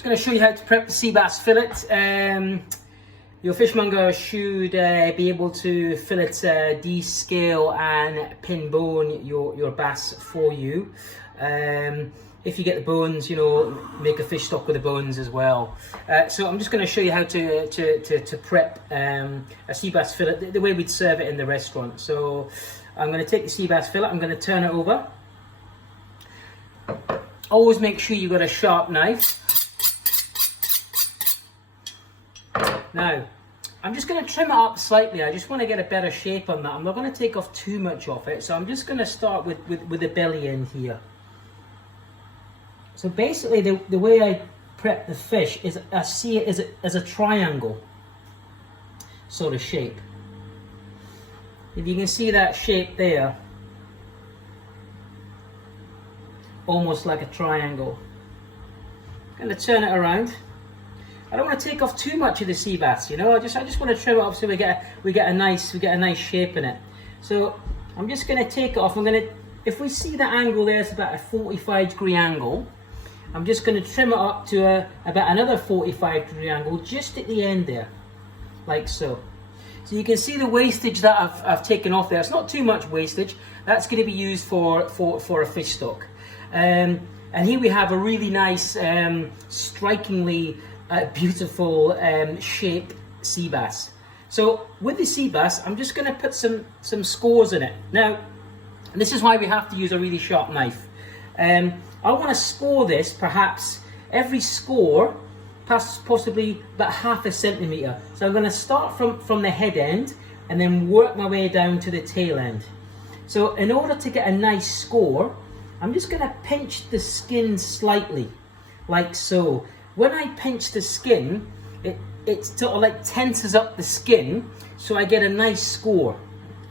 just going to show you how to prep the sea bass fillet. Your fishmonger should be able to fillet, descale and pin bone your bass for you. If you get the bones, you know, make a fish stock with the bones as well. So I'm just going to show you how to prep a sea bass fillet the way we'd serve it in the restaurant. So I'm going to take the sea bass fillet, I'm going to turn it over. Always make sure you've got a sharp knife. Now, I'm just going to trim it up slightly. I just want to get a better shape on that. I'm not going to take off too much of it. So I'm just going to start with the belly end here. So basically the way I prep the fish is I see it as a triangle sort of shape. If you can see that shape there, almost like a triangle. I'm going to turn it around. I don't want to take off too much of the sea bass, you know. I just want to trim it up so we get a nice shape in it. So I'm just going to take it off. If we see the angle there, it's about a 45-degree angle. I'm just going to trim it up to about another 45-degree angle just at the end there, like so. So you can see the wastage that I've taken off there. It's not too much wastage. That's going to be used for a fish stock. And here we have a really nice, strikingly beautiful shaped sea bass. So with the sea bass, I'm just going to put some scores in it. Now, this is why we have to use a really sharp knife. I want to score this, perhaps every score possibly about ½ centimetre. So I'm going to start from the head end and then work my way down to the tail end. So in order to get a nice score, I'm just going to pinch the skin slightly, like so. When I pinch the skin, it sort of like tenses up the skin, so I get a nice score.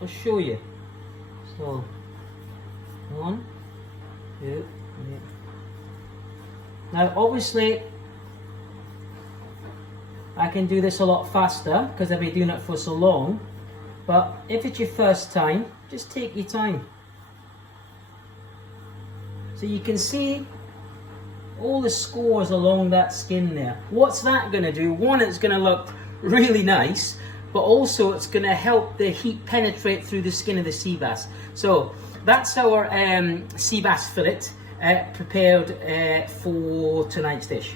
I'll show you. So, 1, 2, 3. Now, obviously, I can do this a lot faster because I've been doing it for so long. But if it's your first time, just take your time. So you can see all the scores along that skin there. What's that going to do? One, it's going to look really nice, but also it's going to help the heat penetrate through the skin of the sea bass. So that's our sea bass fillet prepared for tonight's dish.